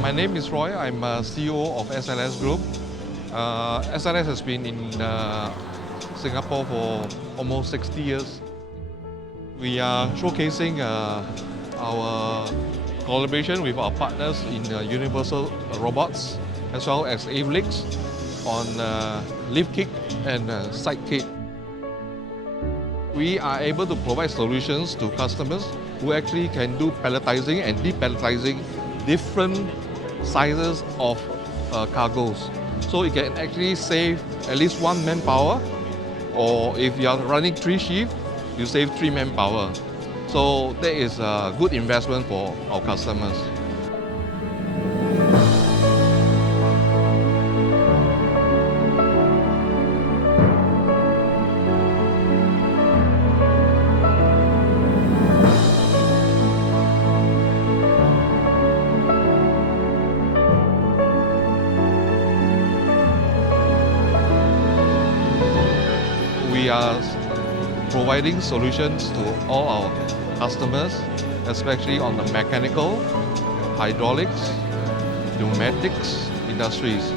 My name is Roy. I'm CEO of SLS Group. SLS has been in Singapore for almost 60 years. We are showcasing our collaboration with our partners in Universal Robots as well as Avlix on lift kit and side kit. We are able to provide solutions to customers who actually can do palletizing and depalletizing different sizes of cargoes. So you can actually save at least 1 manpower, or if you are running 3 shifts, you save 3 manpower. So that is a good investment for our customers. We are providing solutions to all our customers, especially on the mechanical, hydraulics, pneumatics industries.